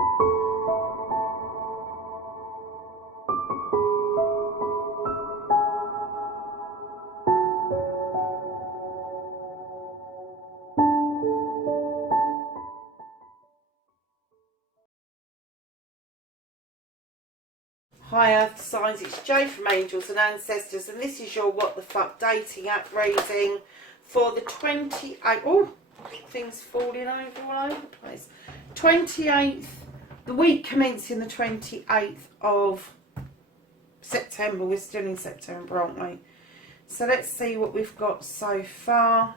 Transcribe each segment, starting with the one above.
Hi Earth Signs, it's Jay from Angels and Ancestors, and this is your What the Fuck dating app reading for the 28th. Oh, things falling over all over the place. 28th, the week commencing the 28th of September. We're still in September, aren't we? So let's see what we've got so far.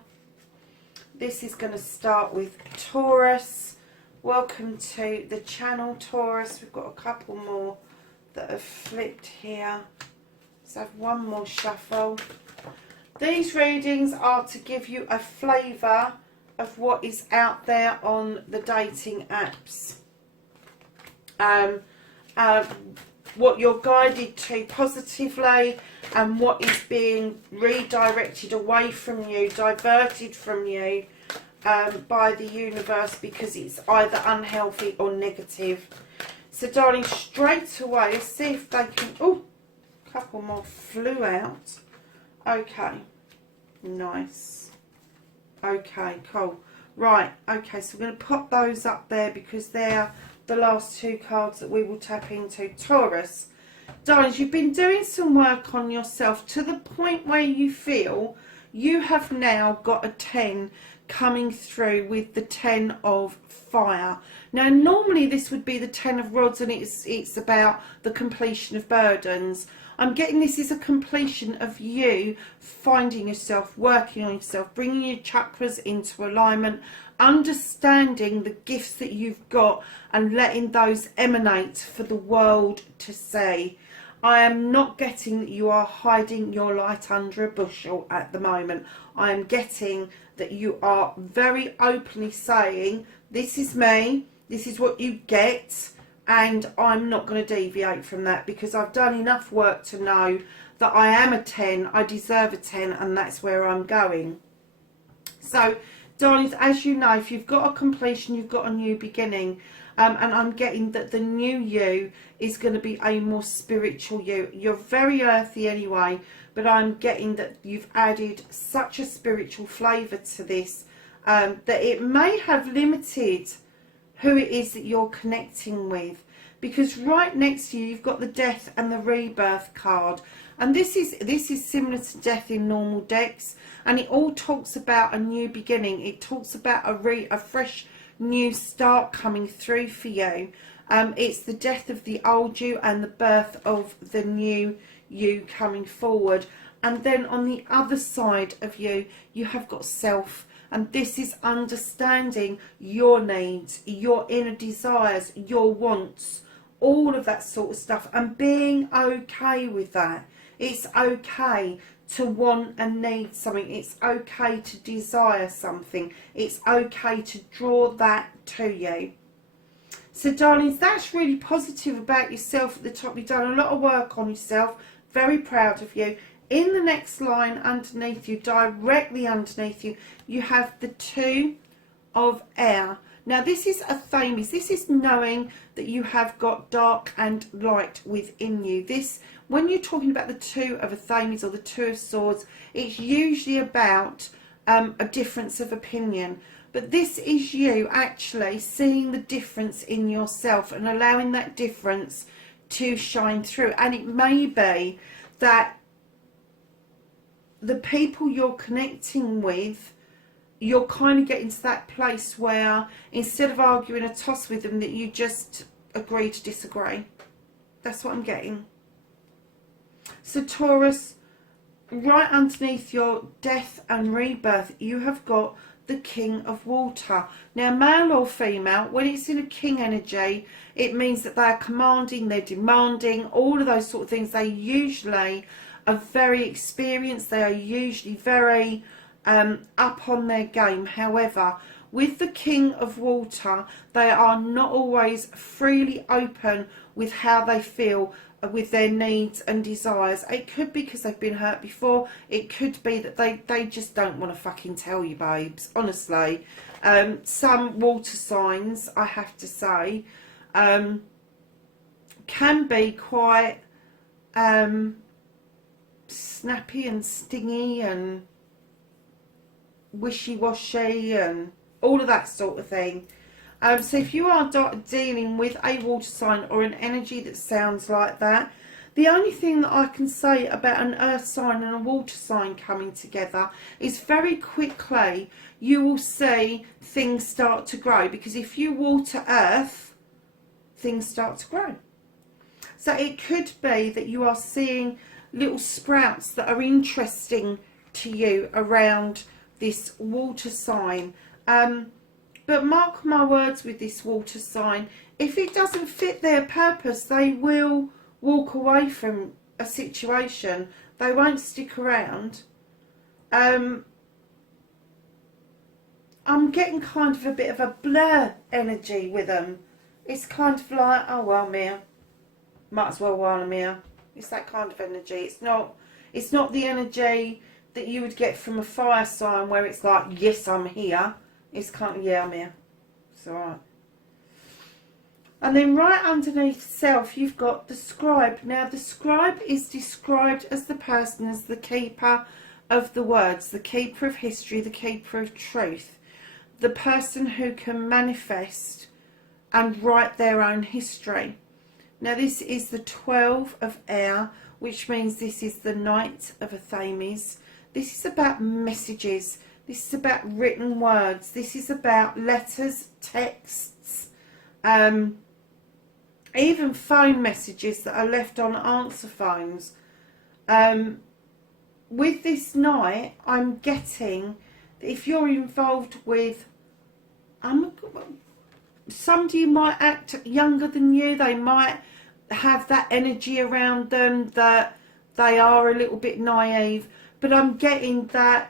This is going to start with Taurus. Welcome to the channel, Taurus. We've got a couple more that have flipped here. Let's have one more shuffle. These readings are to give you a flavour of what is out there on the dating apps. What you're guided to positively and what is being redirected away from you, diverted from you by the universe because it's either unhealthy or negative. So darling, straight away, let's see if they can... Oh, a couple more flew out. Okay, nice. Okay, cool. Right, okay, so we're going to pop those up there because they're the last two cards that we will tap into. Taurus, darlings, you've been doing some work on yourself to the point where you feel you have now got a 10 coming through with the 10 of fire. Now normally this would be the 10 of rods and it's about the completion of burdens. I'm getting this is a completion of you finding yourself, working on yourself, bringing your chakras into alignment, understanding the gifts that you've got and letting those emanate for the world to see. I am not getting that you are hiding your light under a bushel at the moment. I am getting that you are very openly saying, this is me, this is what you get, and I'm not going to deviate from that because I've done enough work to know that I am a 10, I deserve a 10, and that's where I'm going. So, darlings, as you know, if you've got a completion, you've got a new beginning. And I'm getting that the new you is going to be a more spiritual you. You're very earthy anyway, but I'm getting that you've added such a spiritual flavour to this that it may have limited who it is that you're connecting with. Because right next to you, you've got the death and the rebirth card. And this is similar to death in normal decks. And it all talks about a new beginning. It talks about a fresh new start coming through for you. It's the death of the old you and the birth of the new you coming forward. And then on the other side of you, you have got self. And this is understanding your needs, your inner desires, your wants, all of that sort of stuff, and being okay with that. It's okay to want and need something. It's okay to desire something. It's okay to draw that to you. So darlings, that's really positive about yourself at the top. You've done a lot of work on yourself. Very proud of you. In the next line underneath you, directly underneath you, you have the 2 of air. Now this is a thames. This is knowing that you have got dark and light within you. This, when you're talking about the 2 of a thames or the 2 of swords, it's usually about a difference of opinion. But this is you actually seeing the difference in yourself and allowing that difference to shine through. And it may be that the people you're connecting with, you're kind of getting to that place where instead of arguing a toss with them, that you just agree to disagree. That's what I'm getting. So Taurus, right underneath your death and rebirth, you have got the King of Water. Now, male or female, when it's in a king energy, it means that they're commanding, they're demanding, all of those sort of things. They usually are very experienced. They are usually very up on their game. However, with the King of Water, they are not always freely open with how they feel, with their needs and desires. It could be because they've been hurt before. It could be that they just don't want to fucking tell you, babes, honestly. Some water signs, I have to say, can be quite snappy and stingy and wishy-washy and all of that sort of thing. So if you are dealing with a water sign or an energy that sounds like that, the only thing that I can say about an earth sign and a water sign coming together is very quickly you will see things start to grow, because if you water earth, things start to grow. So it could be that you are seeing little sprouts that are interesting to you around this water sign. But mark my words with this water sign, if it doesn't fit their purpose, they will walk away from a situation. They won't stick around. I'm getting kind of a bit of a blur energy with them. It's kind of like, oh well, Mia, might as well while I'm here. It's that kind of energy. It's not the energy that you would get from a fire sign where it's like, yes, I'm here. It's kind of, yeah, I'm here. It's alright. And then right underneath self, you've got the scribe. Now, the scribe is described as the person as the keeper of the words, the keeper of history, the keeper of truth, the person who can manifest and write their own history. Now, this is the 12 of air, which means this is the Knight of Athames. This is about messages. This is about written words. This is about letters, texts, even phone messages that are left on answer phones. With this Knight, I'm getting that if you're involved with somebody might act younger than you, they might have that energy around them that they are a little bit naive, but I'm getting that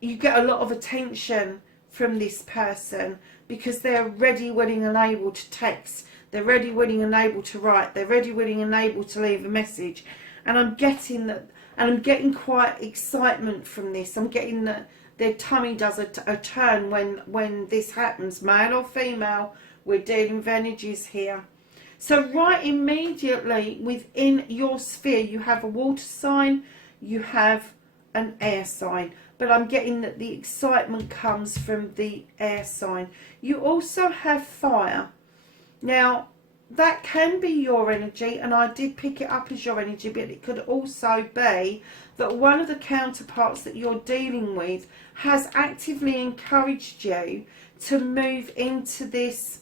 you get a lot of attention from this person because they're ready, willing and able to text, they're ready, willing and able to write, they're ready, willing and able to leave a message. And I'm getting that, and I'm getting quite excitement from this. I'm getting that their tummy does a turn when this happens, male or female. We're dealing with energies here. So right immediately within your sphere, you have a water sign, you have an air sign. But I'm getting that the excitement comes from the air sign. You also have fire. Now, that can be your energy, and I did pick it up as your energy, but it could also be that one of the counterparts that you're dealing with has actively encouraged you to move into this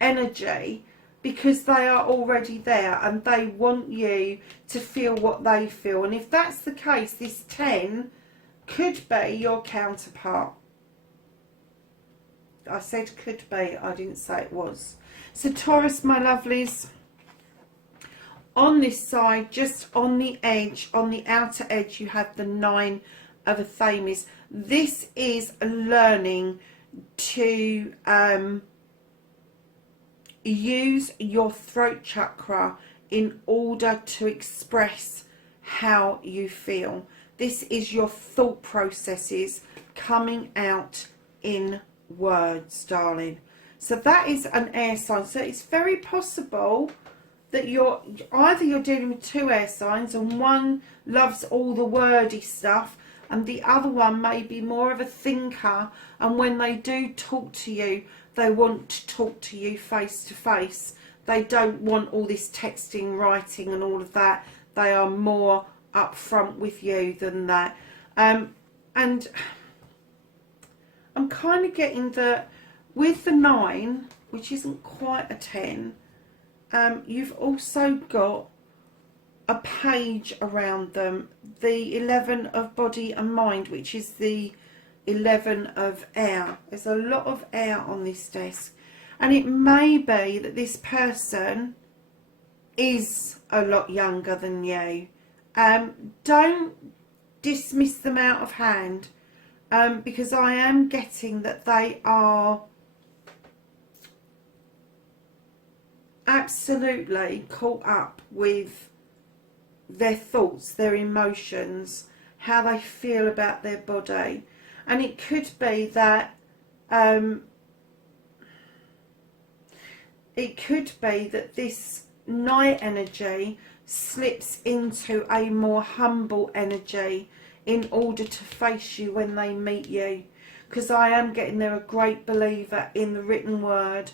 energy because they are already there and they want you to feel what they feel. And if that's the case, this 10 could be your counterpart. I said could be, I didn't say it was. So Taurus, my lovelies, on this side, just on the edge, on the outer edge, you have the 9 of Athames. This is learning to use your throat chakra in order to express how you feel. This is your thought processes coming out in words, darling. So that is an air sign. So it's very possible that you're dealing with 2 air signs, and one loves all the wordy stuff and the other one may be more of a thinker, and when they do talk to you, they want to talk to you face to face. They don't want all this texting, writing and all of that. They are more upfront with you than that. And I'm kind of getting that with the 9, which isn't quite a 10, you've also got a page around them, the 11 of body and mind, which is the 11 of air. There's a lot of air on this desk, and it may be that this person is a lot younger than you. Don't dismiss them out of hand, because I am getting that they are absolutely caught up with their thoughts, their emotions, how they feel about their body. And it could be that it could be that this Knight energy slips into a more humble energy in order to face you when they meet you. Because I am getting they're a great believer in the written word,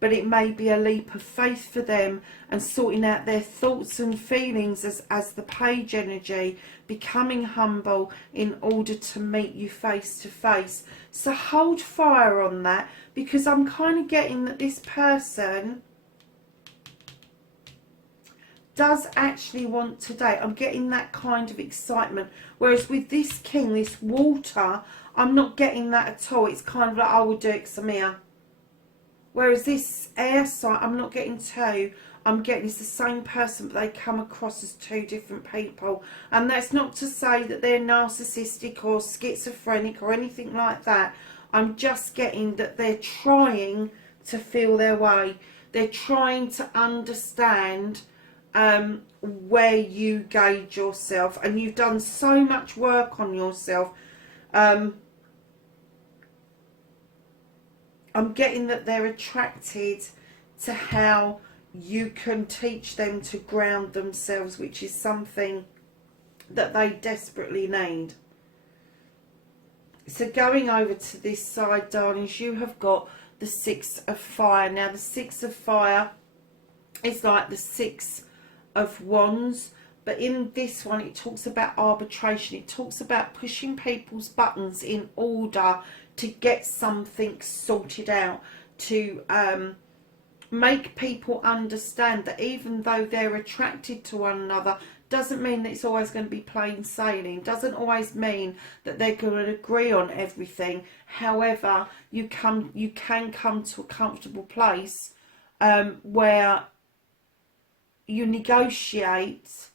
but it may be a leap of faith for them and sorting out their thoughts and feelings as the Page energy, becoming humble in order to meet you face to face. So hold fire on that, because I'm kind of getting that this person does actually want to date. I'm getting that kind of excitement. Whereas with this King, this water, I'm not getting that at all. It's kind of like, I will do it because I'm here. Whereas this air sign, I'm not getting two. I'm getting it's the same person, but they come across as two different people. And that's not to say that they're narcissistic or schizophrenic or anything like that. I'm just getting that they're trying to feel their way. They're trying to understand where you gauge yourself, and you've done so much work on yourself. I'm getting that they're attracted to how you can teach them to ground themselves, which is something that they desperately need. So going over to this side, darlings, you have got the Six of Fire. Now the Six of Fire is like the Six of Wands, but in this one it talks about arbitration. It talks about pushing people's buttons in order to get something sorted out, to make people understand that even though they're attracted to one another, doesn't mean that it's always going to be plain sailing, doesn't always mean that they're going to agree on everything. However, you can come to a comfortable place where you negotiate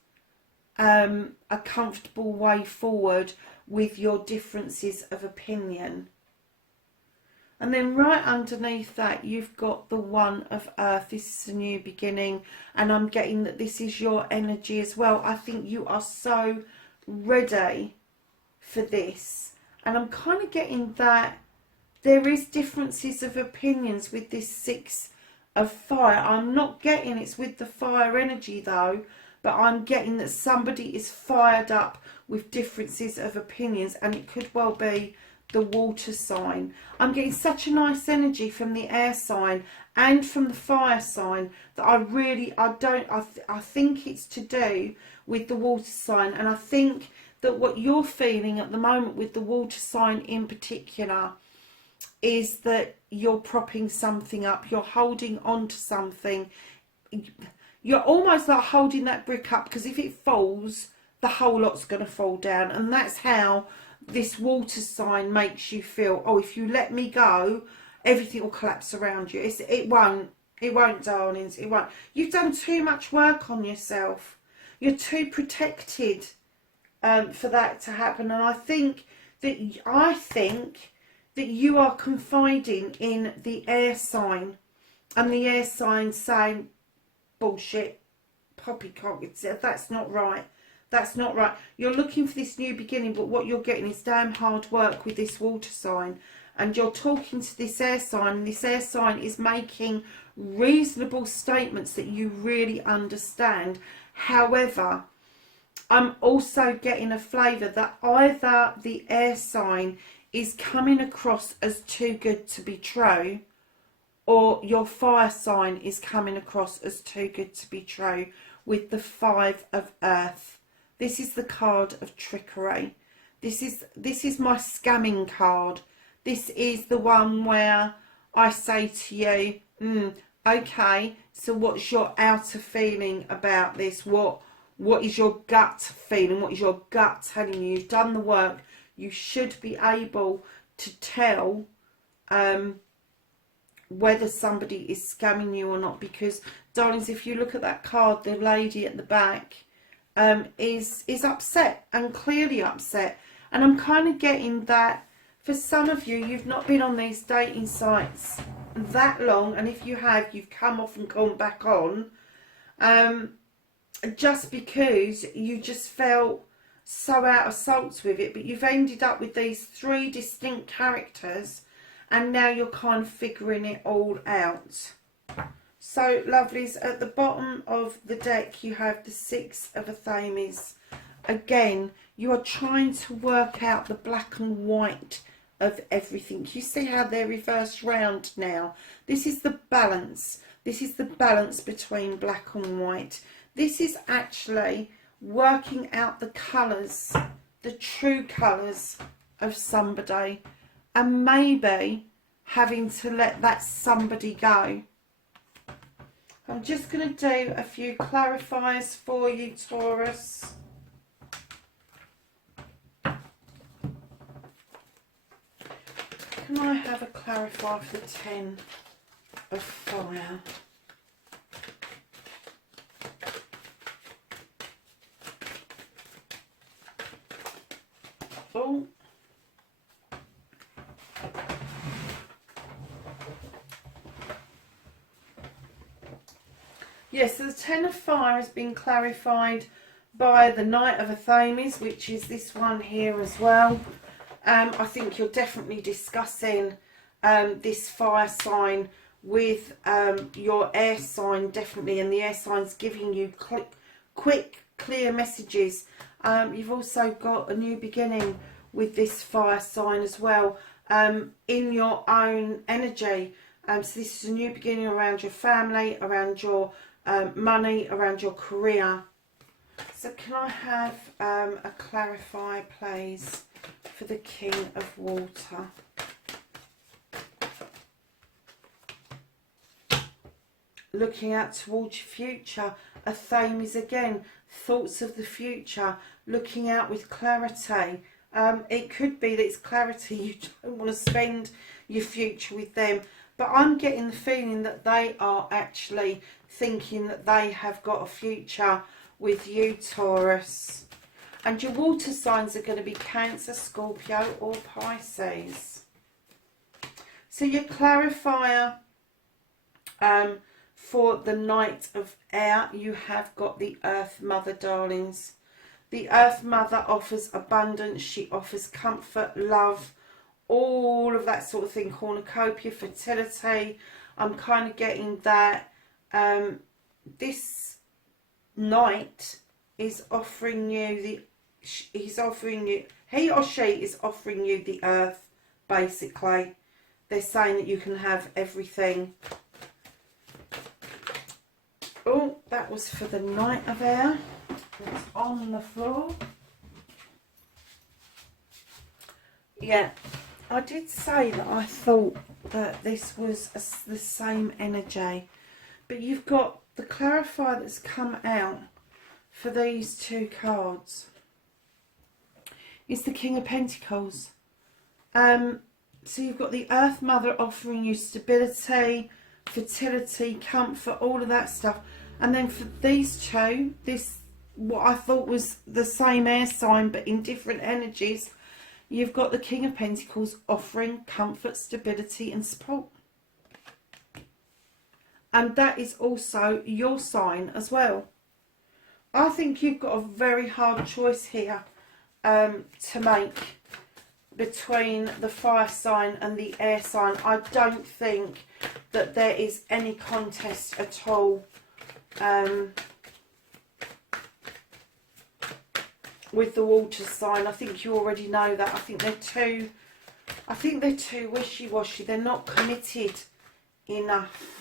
a comfortable way forward with your differences of opinion. And then right underneath that, you've got the One of Earth. This is a new beginning, and I'm getting that this is your energy as well. I think you are so ready for this, and I'm kind of getting that there is differences of opinions with this Six of Fire. I'm not getting it's with the fire energy though, but I'm getting that somebody is fired up with differences of opinions, and it could well be the water sign. I'm getting such a nice energy from the air sign and from the fire sign that I think it's to do with the water sign. And I think that what you're feeling at the moment with the water sign in particular is that you're propping something up, you're holding on to something. You're almost like holding that brick up, because if it falls, the whole lot's going to fall down. And that's how this water sign makes you feel. Oh, if you let me go, everything will collapse around you. It won't, darlings, it won't. You've done too much work on yourself. You're too protected for that to happen. And I think that you are confiding in the air sign, and the air sign saying, bullshit, poppycock, that's not right. That's not right. You're looking for this new beginning, but what you're getting is damn hard work with this water sign. And you're talking to this air sign, and this air sign is making reasonable statements that you really understand. However, I'm also getting a flavour that either the air sign is coming across as too good to be true, or your fire sign is coming across as too good to be true with the Five of Earth. This is the card of trickery. This is my scamming card. This is the one where I say to you, okay, so what's your outer feeling about this? What is your gut feeling? What is your gut telling you? You've done the work. You should be able to tell whether somebody is scamming you or not. Because, darlings, if you look at that card, the lady at the back is upset, and clearly upset. And I'm kind of getting that for some of you, you've not been on these dating sites that long, and if you have, you've come off and gone back on just because you just felt so out of sorts with it. But you've ended up with these three distinct characters, and now you're kind of figuring it all out. So, lovelies, at the bottom of the deck you have the Six of Athames. Again, you are trying to work out the black and white of everything. You see how they're reversed round now? This is the balance. This is the balance between black and white. This is actually working out the colours, the true colours of somebody, and maybe having to let that somebody go. I'm just going to do a few clarifiers for you, Taurus. Can I have a clarifier for the Ten of Fire? Oh. Yes, so the Ten of Fire has been clarified by the Knight of Athames, which is this one here as well. I think you're definitely discussing this fire sign with your air sign, definitely, and the air sign's giving you quick, clear messages. You've also got a new beginning with this fire sign as well, in your own energy. So this is a new beginning around your family, around your money, around your career. So can I have a clarify, please, for the King of Water? Looking out towards your future. Athames again, thoughts of the future, looking out with clarity. It could be that it's clarity, you don't want to spend your future with them, but I'm getting the feeling that they are actually thinking that they have got a future with you, Taurus. And your water signs are going to be Cancer, Scorpio or Pisces. So your clarifier for the Knight of Air, you have got the Earth Mother, darlings. The Earth Mother offers abundance. She offers comfort, love, all of that sort of thing. Cornucopia, fertility. I'm kind of getting that this Knight is offering you he or she is offering you the earth, basically. They're saying that you can have everything. Oh, that was for the Knight of Air. It's on the floor. Yeah, I did say that I thought that this was the same energy, but you've got the clarifier that's come out for these two cards. It's the King of Pentacles. So you've got the Earth Mother offering you stability, fertility, comfort, all of that stuff. And then for these two, this, what I thought was the same air sign but in different energies, you've got the King of Pentacles offering comfort, stability and support. And that is also your sign as well. I think you've got a very hard choice here to make between the fire sign and the air sign. I don't think that there is any contest at all with the water sign. I think you already know that. I think they're too wishy-washy. They're not committed enough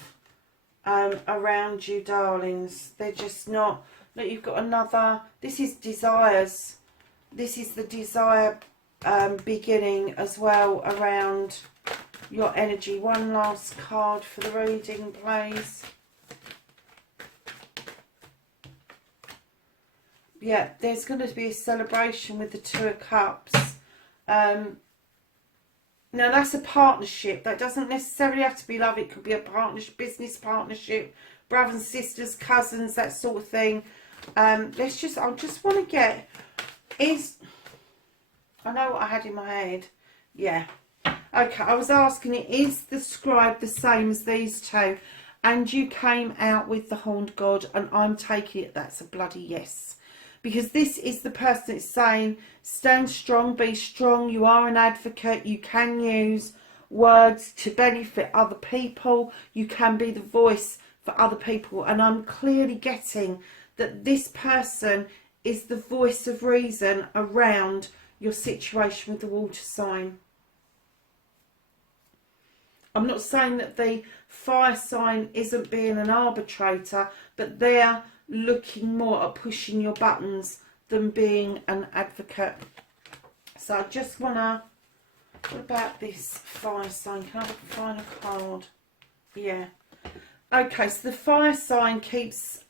around you, darlings. They're just not. Look, you've got another. This is desires. This is the desire beginning as well around your energy. One last card for the reading, please. Yeah, there's going to be a celebration with the Two of Cups. Now that's a partnership. That doesn't necessarily have to be love. It could be a partnership, business partnership, brothers and sisters, cousins, that sort of thing. I just want to get, I know what I had in my head. Yeah. Okay, I was asking it, is the scribe the same as these two? And you came out with the Horned God, and I'm taking it that's a bloody yes. Because this is the person that's saying, stand strong, be strong, you are an advocate, you can use words to benefit other people, you can be the voice for other people. And I'm clearly getting that this person is the voice of reason around your situation with the water sign. I'm not saying that the fire sign isn't being an arbitrator, but they're looking more at pushing your buttons than being an advocate. So I just want to... What about this fire sign? Can I have a final card? Yeah. Okay, so the fire sign keeps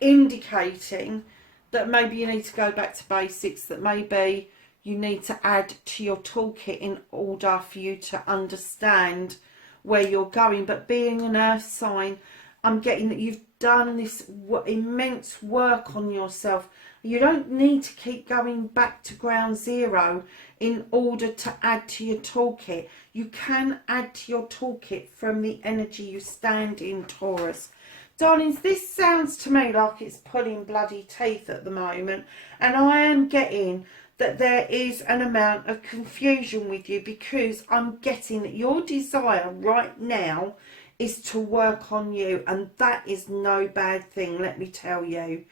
indicating that maybe you need to go back to basics, that maybe you need to add to your toolkit in order for you to understand where you're going. But being an earth sign, I'm getting that you've done this immense work on yourself. You don't need to keep going back to ground zero in order to add to your toolkit. You can add to your toolkit from the energy you stand in, Taurus. Darlings, this sounds to me like it's pulling bloody teeth at the moment, and I am getting that there is an amount of confusion with you, because I'm getting that your desire right now is to work on you, and that is no bad thing, let me tell you.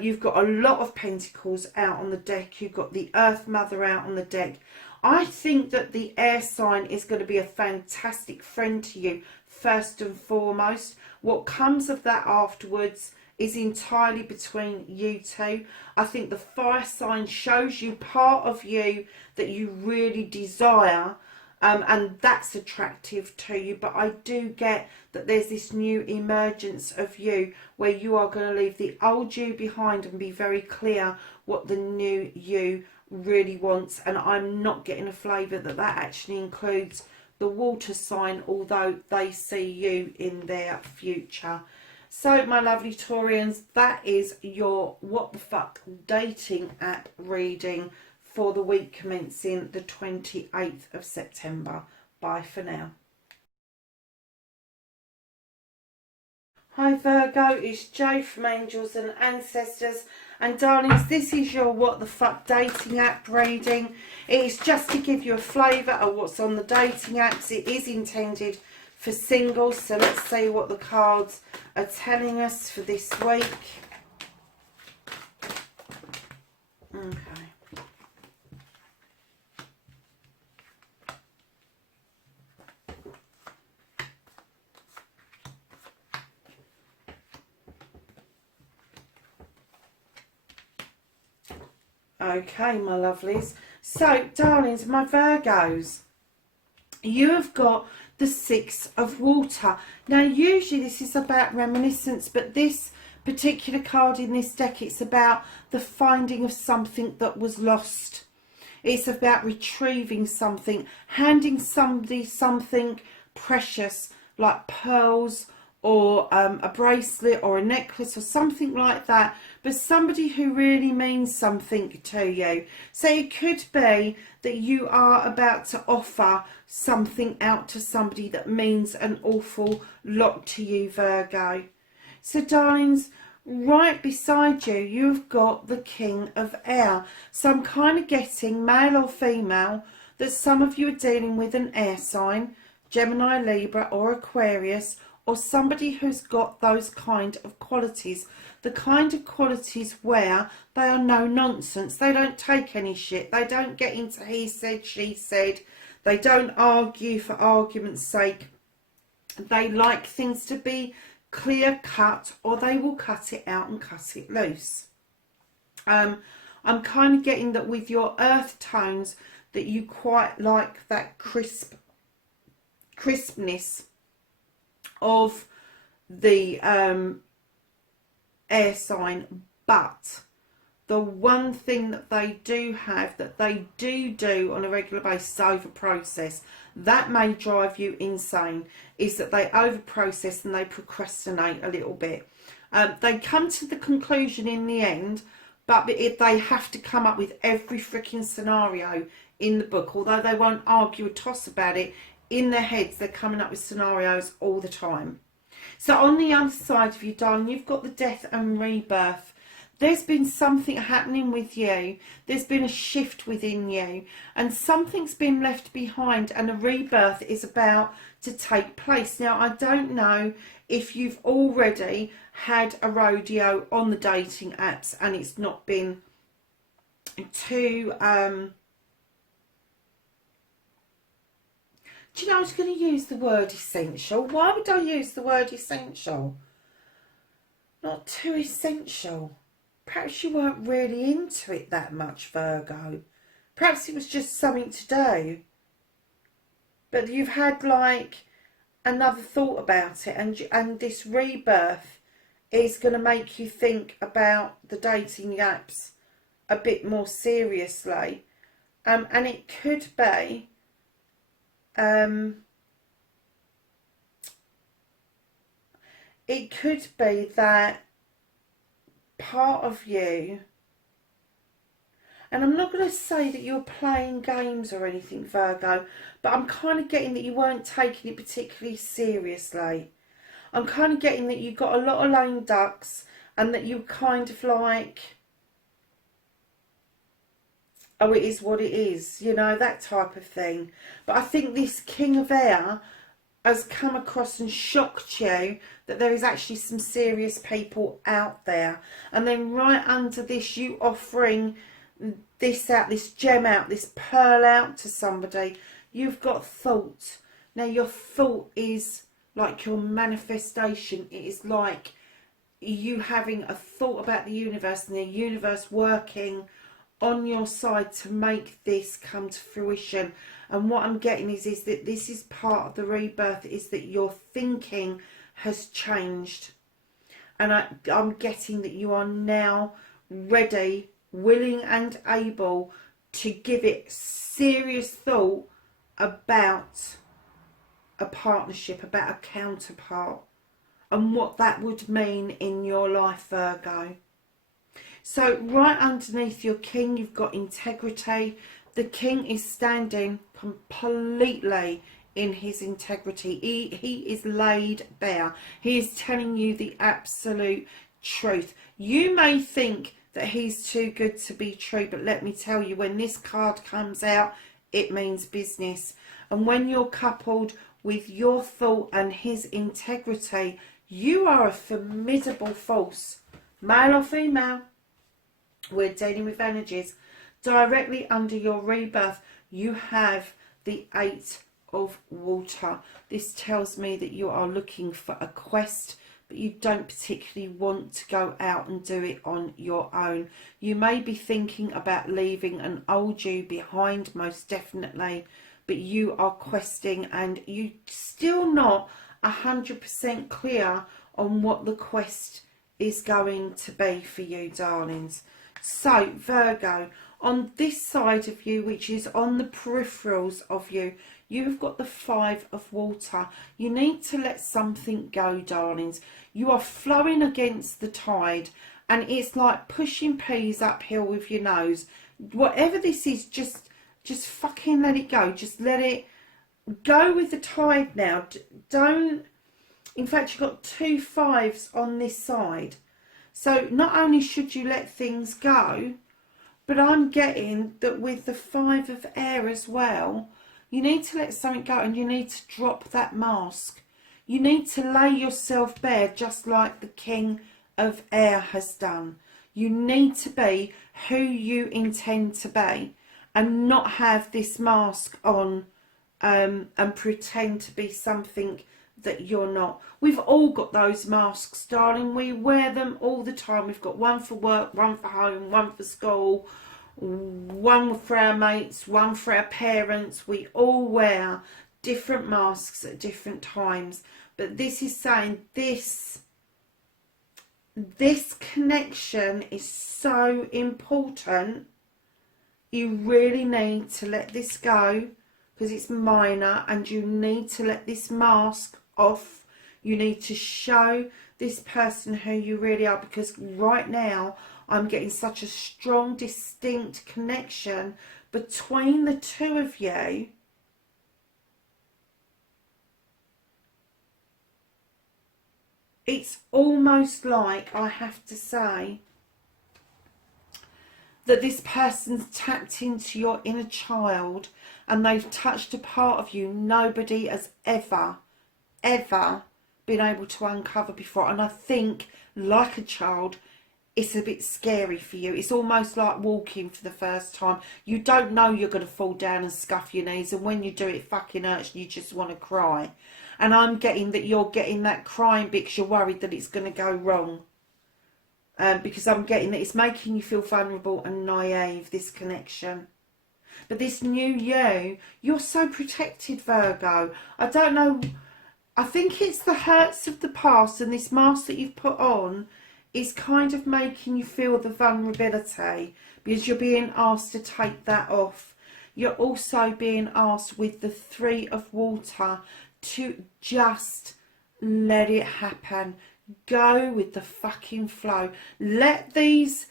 You've got a lot of pentacles out on the deck. You've got the Earth Mother out on the deck. I think that the air sign is going to be a fantastic friend to you, first and foremost. What comes of that afterwards is entirely between you two. I think the fire sign shows you part of you that you really desire, and that's attractive to you. But I do get that there's this new emergence of you where you are going to leave the old you behind and be very clear what the new you really wants. And I'm not getting a flavour that that actually includes the water sign, although they see you in their future. So my lovely Taurians, that is your what the fuck dating app reading for the week commencing the 28th of September. Bye for now. Hi Virgo, it's Jo from Angels and Ancestors, and darlings, this is your what the fuck dating app reading. It is just to give you a flavour of what's on the dating apps. It is intended for singles, so let's see what the cards are telling us for this week. Okay. Okay, my lovelies. So, darlings, my Virgos, you have got the Six of Water. Now, usually this is about reminiscence, but this particular card in this deck, it's about the finding of something that was lost. It's about retrieving something, handing somebody something precious like pearls or a bracelet or a necklace or something like that, but somebody who really means something to you. So it could be that you are about to offer something out to somebody that means an awful lot to you, Virgo. So darlings, right beside you, you've got the King of Air. So I'm kind of getting, male or female, that some of you are dealing with an air sign, Gemini, Libra or Aquarius, or somebody who's got those kind of qualities. The kind of qualities where they are no nonsense. They don't take any shit. They don't get into he said, she said. They don't argue for argument's sake. They like things to be clear cut, or they will cut it out and cut it loose. I'm kind of getting that with your earth tones that you quite like that crispness of the air sign, but the one thing that they do have, that they do on a regular basis, over process. That may drive you insane, is that they over process and they procrastinate a little bit. They come to the conclusion in the end, but they have to come up with every freaking scenario in the book. Although they won't argue a toss about it, in their heads they're coming up with scenarios all the time. So on the other side of you, darling, you've got the death and rebirth. There's been something happening with you. There's been a shift within you, and something's been left behind, and a rebirth is about to take place. Now, I don't know if you've already had a rodeo on the dating apps and it's not been too do you know, I was going to use the word essential. Why would I use the word essential? Not too essential. Perhaps you weren't really into it that much, Virgo. Perhaps it was just something to do. But you've had like another thought about it, and this rebirth is going to make you think about the dating apps a bit more seriously. And it could be that part of you, and I'm not going to say that you're playing games or anything, Virgo, but I'm kind of getting that you weren't taking it particularly seriously. I'm kind of getting that you got a lot of lame ducks, and that you kind of like, oh, it is what it is, you know, that type of thing. But I think this King of Air has come across and shocked you that there is actually some serious people out there. And then right under this, you offering this out, this gem out, this pearl out to somebody, you've got thought. Now, your thought is like your manifestation. It is like you having a thought about the universe, and the universe working on your side to make this come to fruition. And what I'm getting is that this is part of the rebirth, is that your thinking has changed. And I'm getting that you are now ready, willing and able to give it serious thought about a partnership, about a counterpart, and what that would mean in your life, Virgo. So right underneath your king, you've got integrity. The king is standing completely in his integrity. He is laid bare. He is telling you the absolute truth. You may think that he's too good to be true, but let me tell you, when this card comes out, it means business. And when you're coupled with your thought and his integrity, you are a formidable force, male or female. We're dealing with energies. Directly under your rebirth, you have the 8 of Water. This tells me that you are looking for a quest, but you don't particularly want to go out and do it on your own. You may be thinking about leaving an old you behind, most definitely, but you are questing, and you still not 100% clear on what the quest is going to be for you, darlings. So, Virgo, on this side of you, which is on the peripherals of you, you've got the 5 of Water. You need to let something go, darlings. You are flowing against the tide, and it's like pushing peas uphill with your nose. Whatever this is, just fucking let it go. Just let it go with the tide now. Don't... In fact, you've got 2 5s on this side. So not only should you let things go, but I'm getting that with the 5 of Air as well, you need to let something go, and you need to drop that mask. You need to lay yourself bare, just like the King of Air has done. You need to be who you intend to be, and not have this mask on and pretend to be something that you're not. We've all got those masks, darling. We wear them all the time. We've got one for work, one for home, one for school, one for our mates, one for our parents. We all wear different masks at different times. But this is saying this connection is so important. You really need to let this go, because it's minor, and you need to let this mask off. You need to show this person who you really are, because right now I'm getting such a strong, distinct connection between the two of you. It's almost like, I have to say, that this person's tapped into your inner child and they've touched a part of you nobody has ever been able to uncover before. And I think, like a child, it's a bit scary for you. It's almost like walking for the first time. You don't know you're going to fall down and scuff your knees, and when you do, it fucking hurts and you just want to cry. And I'm getting that you're getting that crying because you're worried that it's going to go wrong. Because I'm getting that it's making you feel vulnerable and naive, this connection. But this new you, you're so protected, Virgo. I don't know. I think it's the hurts of the past, and this mask that you've put on is kind of making you feel the vulnerability, because you're being asked to take that off. You're also being asked with the 3 of water to just let it happen. Go with the fucking flow. Let these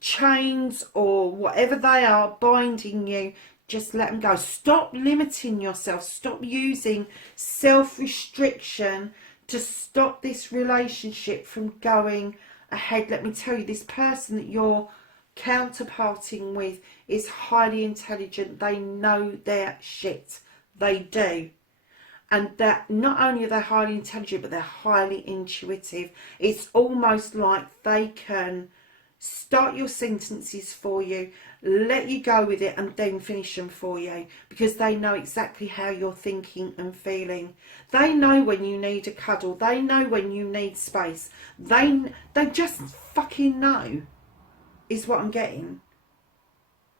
chains or whatever they are binding you, just let them go. Stop limiting yourself. Stop using self-restriction to stop this relationship from going ahead. Let me tell you, this person that you're counterparting with is highly intelligent. They know their shit. They do. And that not only are they highly intelligent, but they're highly intuitive. It's almost like they can start your sentences for you, let you go with it, and then finish them for you, because they know exactly how you're thinking and feeling. They know when you need a cuddle. They know when you need space. They just fucking know, is what I'm getting.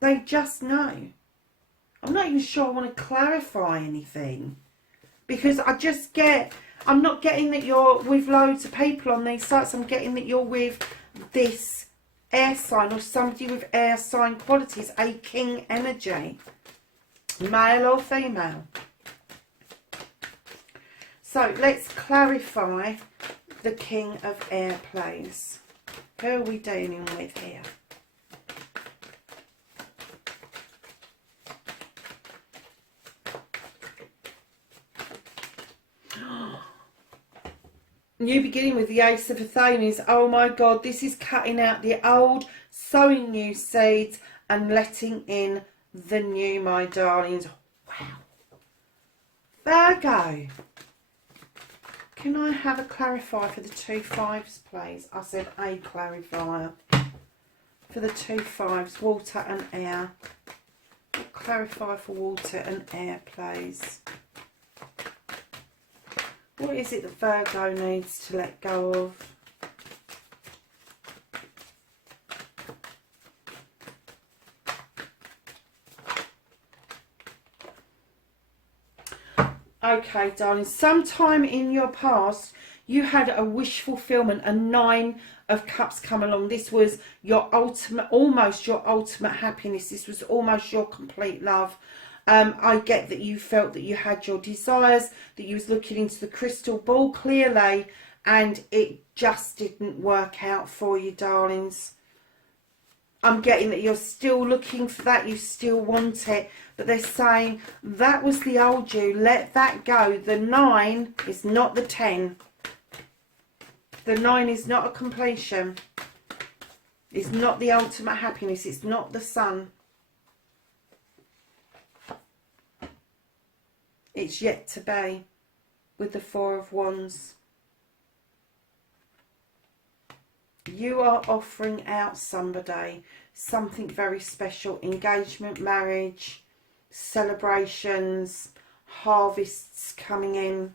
They just know. I'm not even sure I want to clarify anything, because I just get, I'm not getting that you're with loads of people on these sites. I'm getting that you're with this air sign or somebody with air sign qualities, a king energy, male or female. So let's clarify the king of air, please. Who are we dealing with here? New beginning with the Ace of Athenians. Oh my God, this is cutting out the old, sowing new seeds and letting in the new, my darlings. Wow. Virgo. Can I have a clarifier for the 2 5s, please? I said a clarifier. For the 2 5s, water and air. Clarify for water and air, please. What is it that Virgo needs to let go of? Okay, darling. Sometime in your past, you had a wish fulfillment, a 9 of Cups come along. This was your ultimate, almost your ultimate happiness. This was almost your complete love. I get that you felt that you had your desires, that you was looking into the crystal ball clearly, and it just didn't work out for you, darlings. I'm getting that you're still looking for that, you still want it, but they're saying that was the old you, let that go. The 9 is not the 10. The 9 is not a completion. It's not the ultimate happiness. It's not the sun. It's yet to be with the 4 of Wands. You are offering out somebody something very special. Engagement, marriage, celebrations, harvests coming in.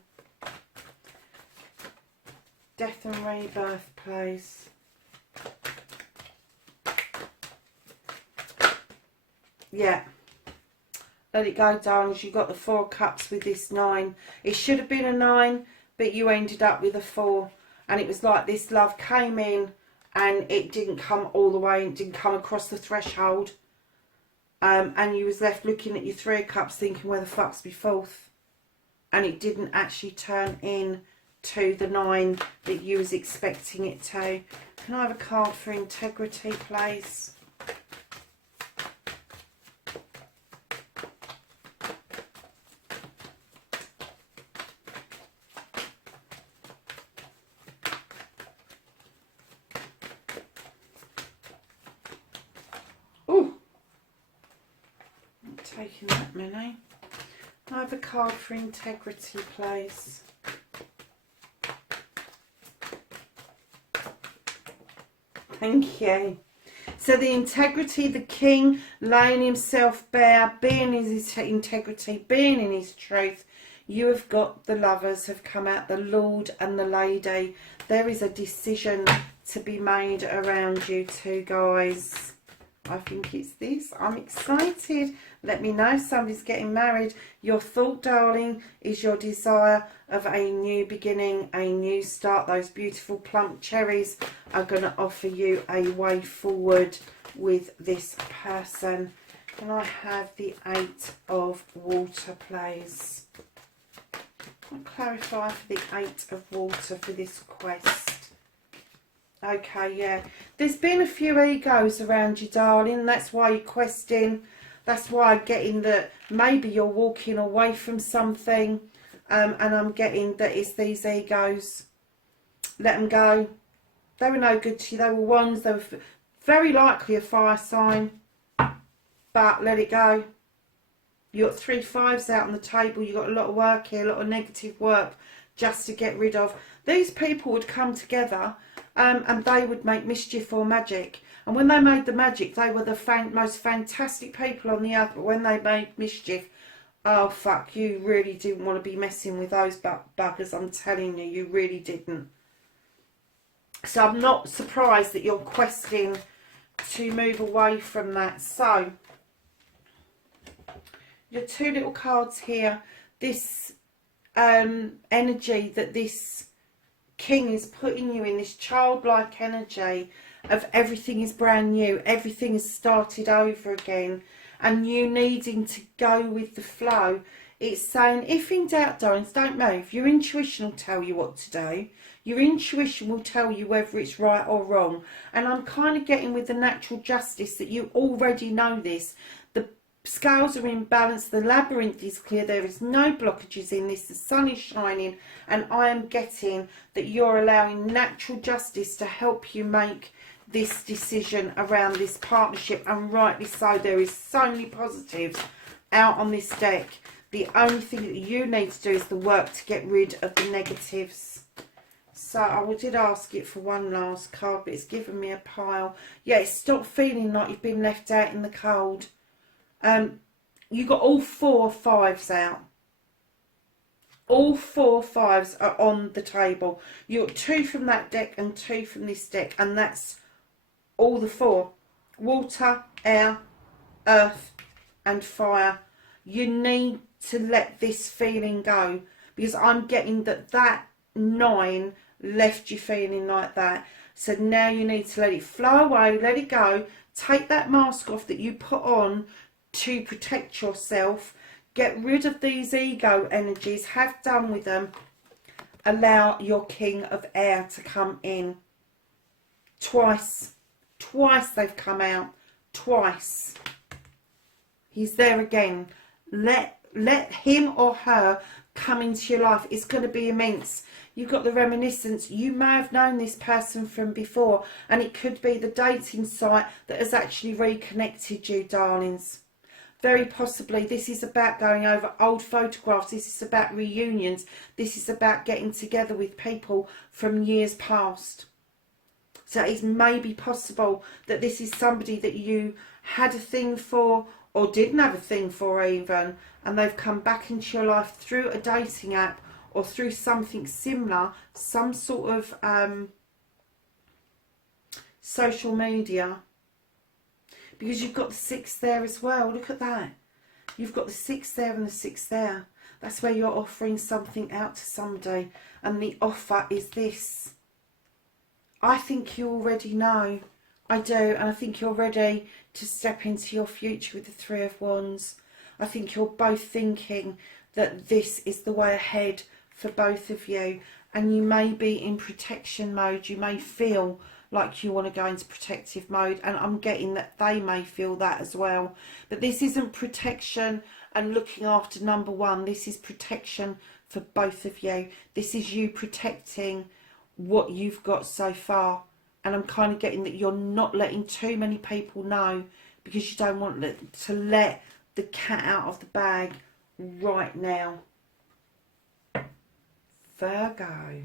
Death and rebirth, please. Yeah. Let it go, darlings. You got the 4 of Cups with this 9. It should have been a 9, but you ended up with a 4. And it was like this love came in and it didn't come all the way. It didn't come across the threshold. And you was left looking at your 3 of Cups thinking, where the fuck's my 4th? And it didn't actually turn in to the 9 that you was expecting it to. Can I have a card for integrity, please? thinking that many. I have a card for integrity, please. Thank you. So the integrity, the king, laying himself bare, being in his integrity, being in his truth. You have got the lovers have come out, the Lord and the Lady. There is a decision to be made around you two, guys. I think it's this. I'm excited. Let me know if somebody's getting married. Your thought, darling, is your desire of a new beginning, a new start. Those beautiful plump cherries are going to offer you a way forward with this person. Can I have the 8 of Water, please? I'll clarify for the 8 of Water for this quest. Okay, yeah. There's been a few egos around you, darling. That's why you're questing. That's why I'm getting that maybe you're walking away from something. And I'm getting that it's these egos. Let them go. They were no good to you. They were ones. They were very likely a fire sign. But let it go. You got 3 5s out on the table. You got a lot of work here, a lot of negative work just to get rid of. These people would come together and they would make mischief or magic. And when they made the magic, they were the most fantastic people on the earth. But when they made mischief, oh fuck, you really didn't want to be messing with those buggers. I'm telling you, you really didn't. So I'm not surprised that you're questing to move away from that. So your 2 little cards here, this energy that this king is putting you in, this childlike energy of everything is brand new, everything is started over again, and you needing to go with the flow. It's saying, if in doubt, darlings, don't move. Your intuition will tell you what to do. Your intuition will tell you whether it's right or wrong. And I'm kind of getting with the natural justice that you already know this. The scales are in balance, the labyrinth is clear, there is no blockages in this, the sun is shining, and I am getting that you're allowing natural justice to help you make this decision around this partnership, and rightly so. There is so many positives out on this deck. The only thing that you need to do is the work to get rid of the negatives. So I did ask it for one last card, but it's given me a pile. Yeah, stop feeling like you've been left out in the cold. You got all 4 5s out. All 4 5s are on the table. You got 2 from that deck and 2 from this deck, and that's all the 4. Water, air, earth, and fire. You need to let this feeling go, because I'm getting that 9 left you feeling like that. So now you need to let it flow away, let it go. Take that mask off that you put on to protect yourself. Get rid of these ego energies. Have done with them. Allow your king of air to come in. Twice they've come out. Twice. He's there again. Let him or her come into your life. It's going to be immense. You've got the reminiscence. You may have known this person from before, and it could be the dating site that has actually reconnected you, darlings. Very possibly this is about going over old photographs. This is about reunions. This is about getting together with people from years past. So it's maybe possible that this is somebody that you had a thing for, or didn't have a thing for even, and they've come back into your life through a dating app or through something similar, some sort of social media. Because you've got the 6 there as well. Look at that. You've got the 6 there and the 6 there. That's where you're offering something out to somebody. And the offer is this. I think you already know. I do. And I think you're ready to step into your future with the 3 of Wands. I think you're both thinking that this is the way ahead for both of you. And you may be in protection mode. You may feel like you want to go into protective mode, and I'm getting that they may feel that as well. But this isn't protection and looking after number one. This is protection for both of you. This is you protecting what you've got so far. And I'm kind of getting that you're not letting too many people know, because you don't want to let the cat out of the bag right now. Virgo.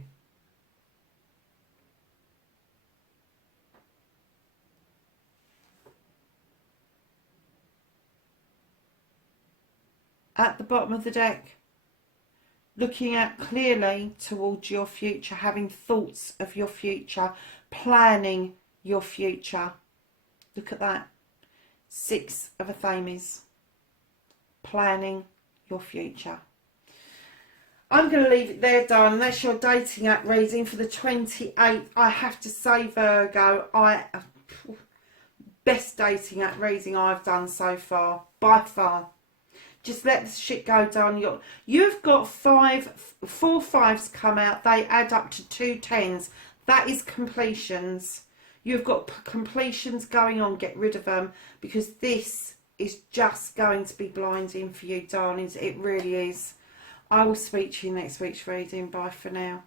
At the bottom of the deck, looking out clearly towards your future, having thoughts of your future, planning your future. Look at that. 6 of Athames. Planning your future. I'm going to leave it there, darling. That's your dating app reading for the 28th. I have to say, Virgo, best dating app reading I've done so far, by far. Just let the shit go, darling. You've got 4 5s come out. They add up to 2 10s. That is completions. You've got completions going on. Get rid of them, because this is just going to be blinding for you, darlings. It really is. I will speak to you next week's reading. Bye for now.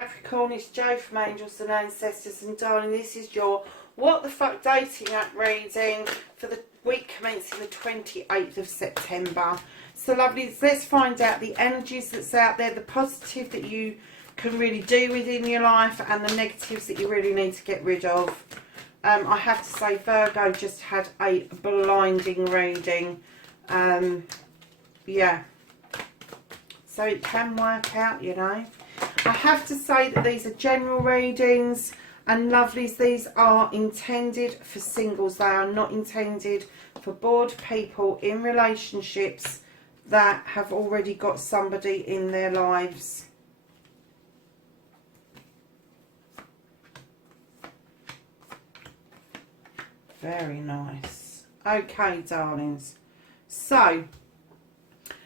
Capricorn, it's Jo from Angels and Ancestors, and darling, this is your What the Fuck dating app reading for the week commencing the 28th of September. So lovely, let's find out the energies that's out there, the positive that you can really do within your life, and the negatives that you really need to get rid of. I have to say, Virgo just had a blinding reading. Yeah, so it can work out, you know. I have to say that these are general readings, and lovelies, these are intended for singles. They are not intended for bored people in relationships that have already got somebody in their lives. Very nice. Okay, darlings. So,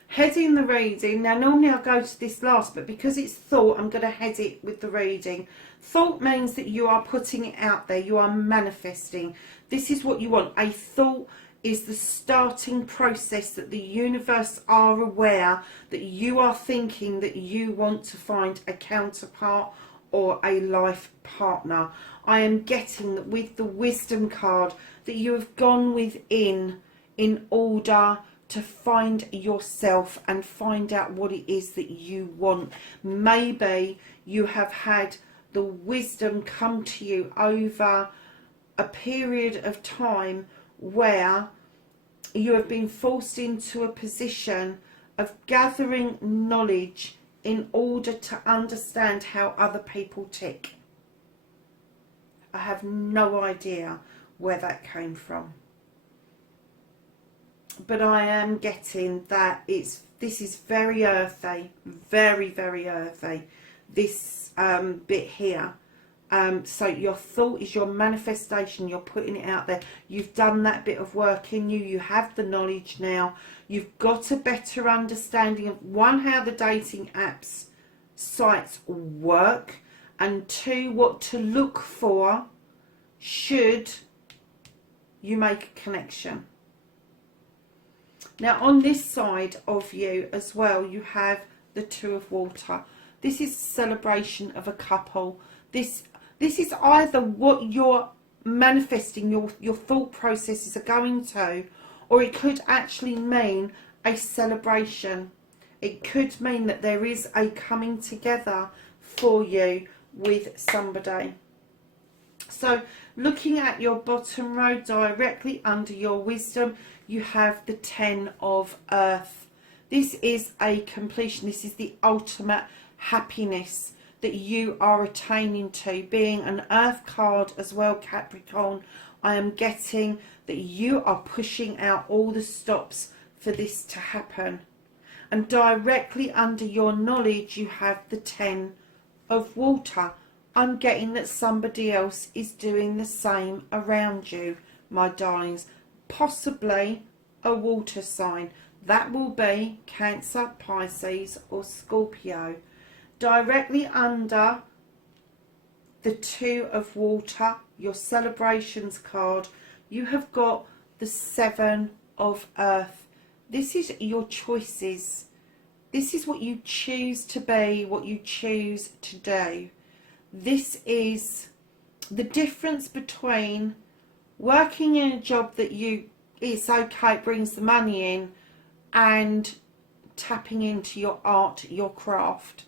heading the reading. Now, normally I'll go to this last, but because it's thought, I'm going to head it with the reading. Thought means that you are putting it out there. You are manifesting. This is what you want. A thought is the starting process that the universe are aware that you are thinking that you want to find a counterpart or a life partner. I am getting that with the wisdom card that you have gone within in order to find yourself and find out what it is that you want. Maybe you have had the wisdom come to you over a period of time where you have been forced into a position of gathering knowledge in order to understand how other people tick. I have no idea where that came from, but I am getting that this is very earthy, very, very earthy, this bit here. So your thought is your manifestation. You're putting it out there. You've done that bit of work in you. You have the knowledge now. You've got a better understanding of, one, how the dating apps sites work, and 2, what to look for should you make a connection. Now, on this side of you as well, you have the 2 of water. This is celebration of a couple. This is either what you're manifesting, your thought processes are going to, or it could actually mean a celebration. It could mean that there is a coming together for you with somebody. So, looking at your bottom row, directly under your wisdom, you have the 10 of earth. This is a completion. This is the ultimate happiness that you are attaining to. Being an earth card as well, Capricorn, I am getting that you are pushing out all the stops for this to happen. And directly under your knowledge, you have the 10 of water. I'm getting that somebody else is doing the same around you, my darlings. Possibly a water sign. That will be Cancer, Pisces or Scorpio. Directly under the 2 of water, your celebrations card, you have got the 7 of earth. This is your choices. This is what you choose to be, what you choose to do. This is the difference between working in a job that it's okay, it brings the money in, and tapping into your art, your craft.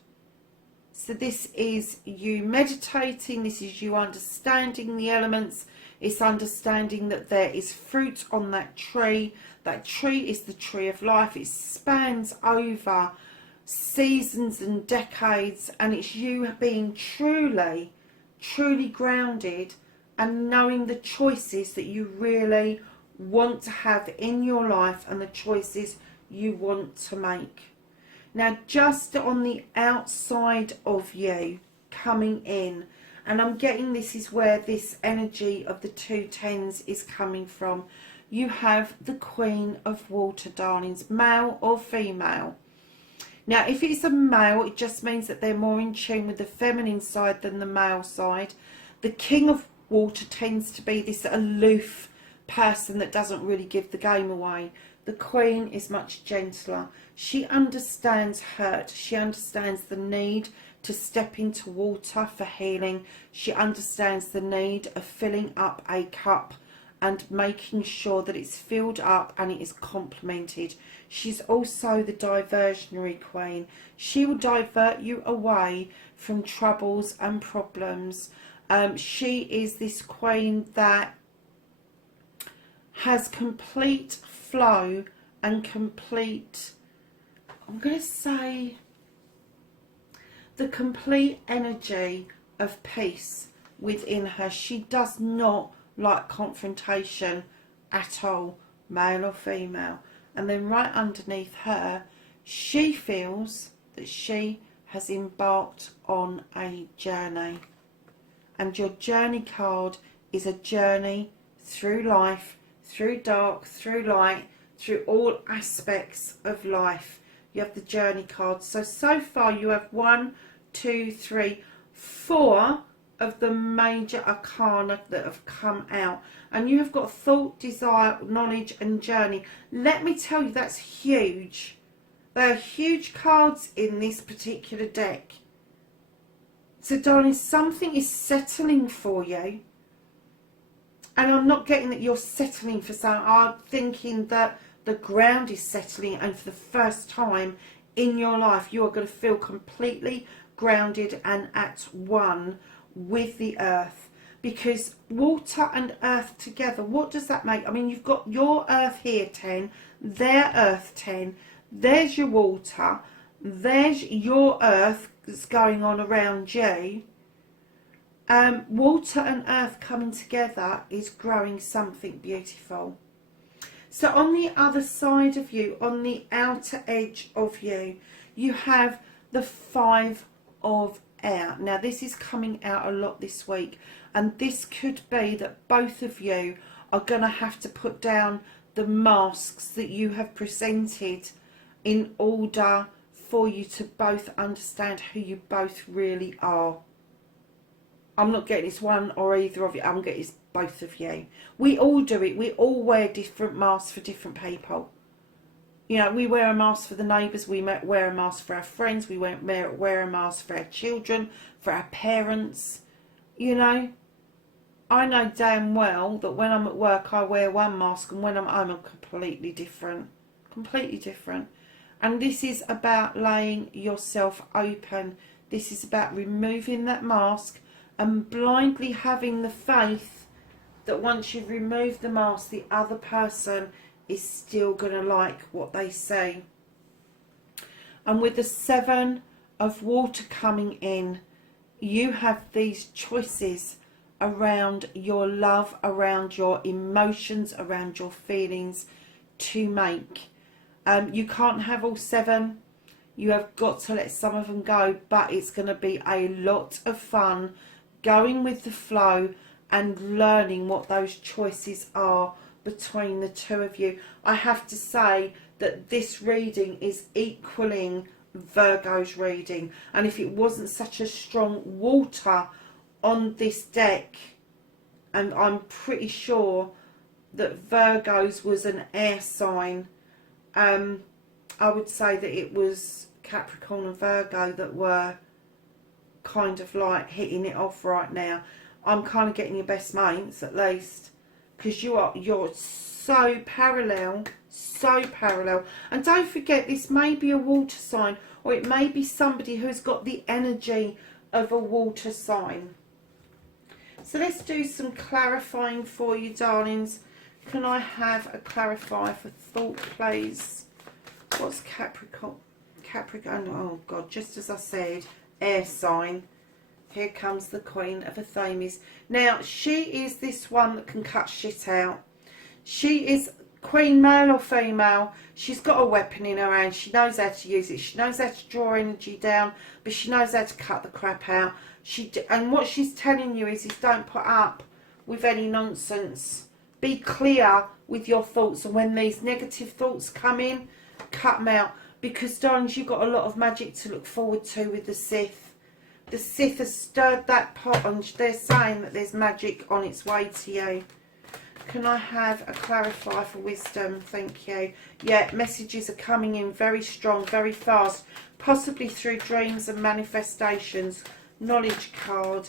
So this is you meditating, this is you understanding the elements, it's understanding that there is fruit on that tree. That tree is the tree of life. It spans over seasons and decades, and it's you being truly, truly grounded and knowing the choices that you really want to have in your life and the choices you want to make. Now, just on the outside of you coming in, and I'm getting this is where this energy of the 2 tens is coming from. You have the Queen of Water, darlings, male or female. Now, if it's a male, it just means that they're more in tune with the feminine side than the male side. The King of Water tends to be this aloof person that doesn't really give the game away. The Queen is much gentler. She understands hurt. She understands the need to step into water for healing. She understands the need of filling up a cup and making sure that it's filled up and it is complemented. She's also the diversionary queen. She will divert you away from troubles and problems. She is this queen that has complete flow and complete, I'm going to say, the complete energy of peace within her. She does not like confrontation at all, male or female. And then right underneath her, she feels that she has embarked on a journey. And your journey card is a journey through life, through dark, through light, through all aspects of life. You have the journey card. So far you have 1, 2, 3, 4 of the major arcana that have come out. And you have got thought, desire, knowledge and journey. Let me tell you, that's huge. There are huge cards in this particular deck. So darling, something is settling for you. And I'm not getting that you're settling for something. I'm thinking that the ground is settling, and for the first time in your life you are going to feel completely grounded and at one with the earth. Because water and earth together, what does that make? I mean, you've got your earth here 10, their earth 10, there's your water, there's your earth that's going on around you. Water and earth coming together is growing something beautiful. So on the other side of you, on the outer edge of you, you have the 5 of Air. Now this is coming out a lot this week, and this could be that both of you are going to have to put down the masks that you have presented in order for you to both understand who you both really are. I'm not getting it's one or either of you. I'm getting it's both of you. We all do it. We all wear different masks for different people. You know, we wear a mask for the neighbours. We wear a mask for our friends. We wear a mask for our children, for our parents. You know, I know damn well that when I'm at work I wear one mask, and when I'm home I'm completely different. Completely different. And this is about laying yourself open. This is about removing that mask and blindly having the faith that once you've removed the mask, the other person is still going to like what they say. And with the 7 of water coming in, you have these choices around your love, around your emotions, around your feelings to make. You can't have all 7. You have got to let some of them go, but it's going to be a lot of fun going with the flow and learning what those choices are between the two of you. I have to say that this reading is equaling Virgo's reading, and if it wasn't such a strong water on this deck, and I'm pretty sure that Virgo's was an air sign, I would say that it was Capricorn and Virgo that were kind of like hitting it off right now. I'm kind of getting your best mates, at least. because you're so parallel, so parallel. And don't forget, this may be a water sign, or it may be somebody who's got the energy of a water sign. So let's do some clarifying for you, darlings. Can I have a clarifier for thought, please? What's Capricorn? Capricorn, oh God, just as I said, air sign. Here comes the Queen of Athames. Now, she is this one that can cut shit out. She is queen, male or female. She's got a weapon in her hand. She knows how to use it. She knows how to draw energy down, but she knows how to cut the crap out. And what she's telling you is don't put up with any nonsense. Be clear with your thoughts, and when these negative thoughts come in, cut them out. Because, darlings, you've got a lot of magic to look forward to with the Sith. The Sith has stirred that pot, and they're saying that there's magic on its way to you. Can I have a clarifier for wisdom? Thank you. Yeah, messages are coming in very strong, very fast, possibly through dreams and manifestations. Knowledge card.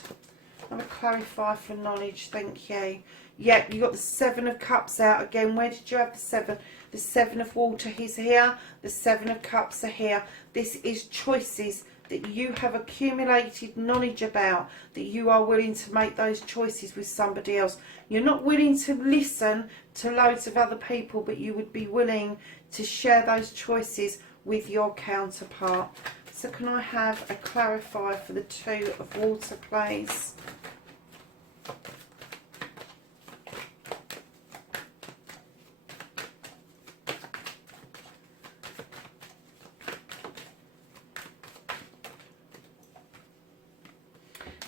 I'm a clarifier for knowledge. Thank you. Yeah, you got the Seven of Cups out again. Where did you have the Seven? The Seven of Water is here. The Seven of Cups are here. This is choices that you have accumulated knowledge about, that you are willing to make those choices with somebody else. You're not willing to listen to loads of other people, but you would be willing to share those choices with your counterpart. So can I have a clarifier for the Two of Water, please?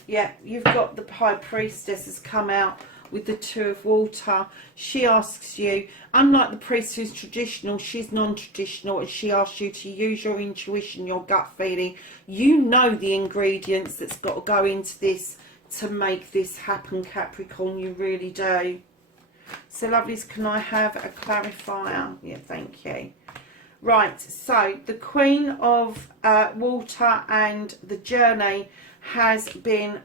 Yeah, you've got the High Priestess has come out with the Two of Water. She asks you, unlike the priest who's traditional, she's non-traditional, and she asks you to use your intuition, your gut feeling. You know the ingredients that's got to go into this to make this happen, Capricorn. You really do. So, lovelies, can I have a clarifier? Yeah, thank you. Right, so the Queen of Water and the journey has been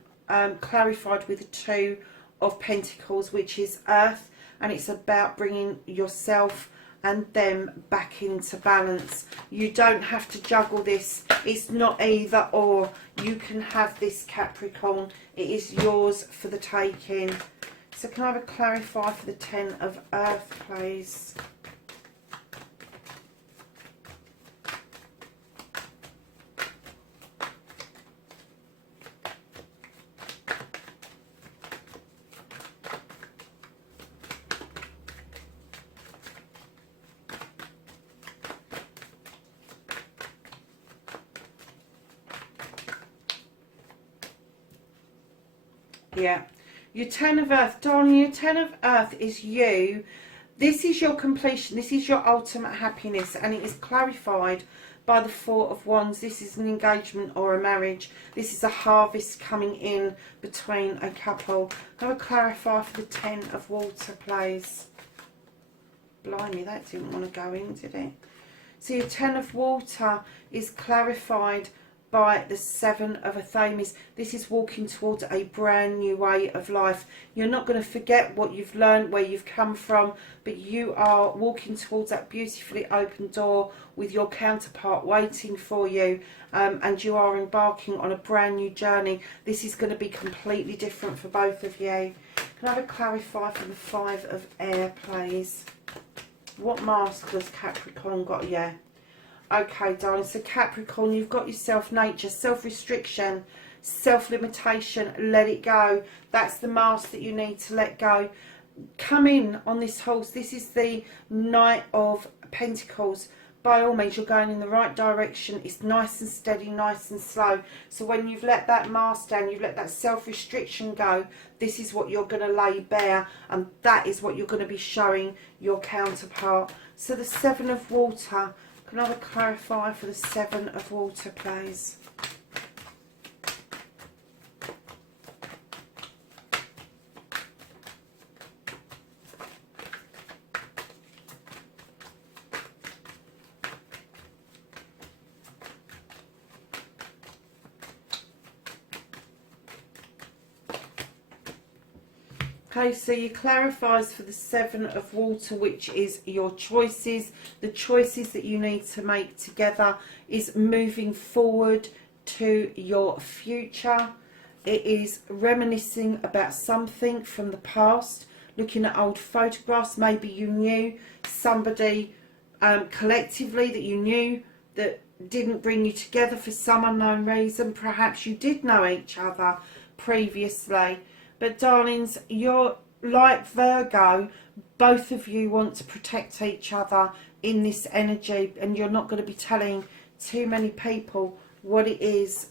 clarified with the Two of Pentacles, which is Earth, and it's about bringing yourself and them back into balance. You don't have to juggle this. It's not either or. You can have this, Capricorn. It is yours for the taking. So can I have a clarifier for the Ten of Earth, please? Yeah, your Ten of Earth, darling, your Ten of Earth is you. This is your completion. This is your ultimate happiness, and it is clarified by the Four of Wands. This is an engagement or a marriage. This is a harvest coming in between a couple. Have a clarifier for the Ten of Water, please. Blimey, that didn't want to go in, did it? So your Ten of Water is clarified by the Seven of Athames. This is walking towards a brand new way of life. You're not going to forget what you've learned, where you've come from, but you are walking towards that beautifully open door with your counterpart waiting for you, and you are embarking on a brand new journey. This is going to be completely different for both of you. Can I have a clarifier for the Five of Air, please? What mask has Capricorn got? Yeah. Okay, darling, so Capricorn, you've got yourself nature, self-restriction, self-limitation, let it go. That's the mask that you need to let go. Come in on this horse. This is the Knight of Pentacles. By all means, you're going in the right direction. It's nice and steady, nice and slow. So when you've let that mask down, you've let that self-restriction go, this is what you're going to lay bare, and that is what you're going to be showing your counterpart. So the Seven of Water. Can I have a clarifier for the Seven of Water, please? Okay, so you clarifies for the Seven of Water, which is your choices. The choices that you need to make together is moving forward to your future. It is reminiscing about something from the past, looking at old photographs. Maybe you knew somebody collectively that you knew that didn't bring you together for some unknown reason. Perhaps you did know each other previously. But darlings, you're like Virgo, both of you want to protect each other in this energy, and you're not going to be telling too many people what it is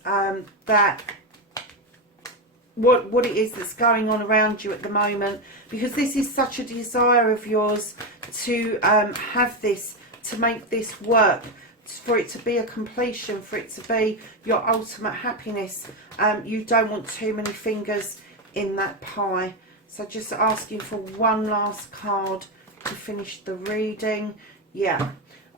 what it is that's going on around you at the moment, because this is such a desire of yours to have this, to make this work, for it to be a completion, for it to be your ultimate happiness. You don't want too many fingers in that pie. So just asking for one last card to finish the reading. Yeah,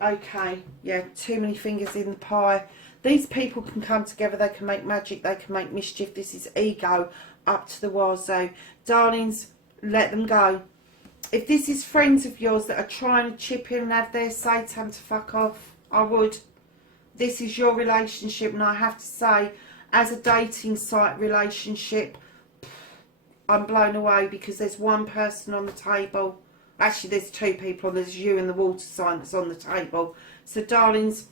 okay, yeah, too many fingers in the pie. These people can come together, they can make magic, they can make mischief. This is ego up to the wazoo. Darlings, let them go. If this is friends of yours that are trying to chip in and have their say, time to fuck off, I would. This is your relationship, and I have to say, as a dating site relationship, I'm blown away, because there's one person on the table. Actually, there's two people. There's you and the water sign that's on the table. So, darlings,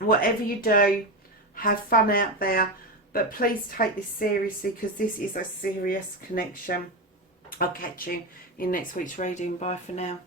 whatever you do, have fun out there. But please take this seriously, because this is a serious connection. I'll catch you in next week's reading. Bye for now.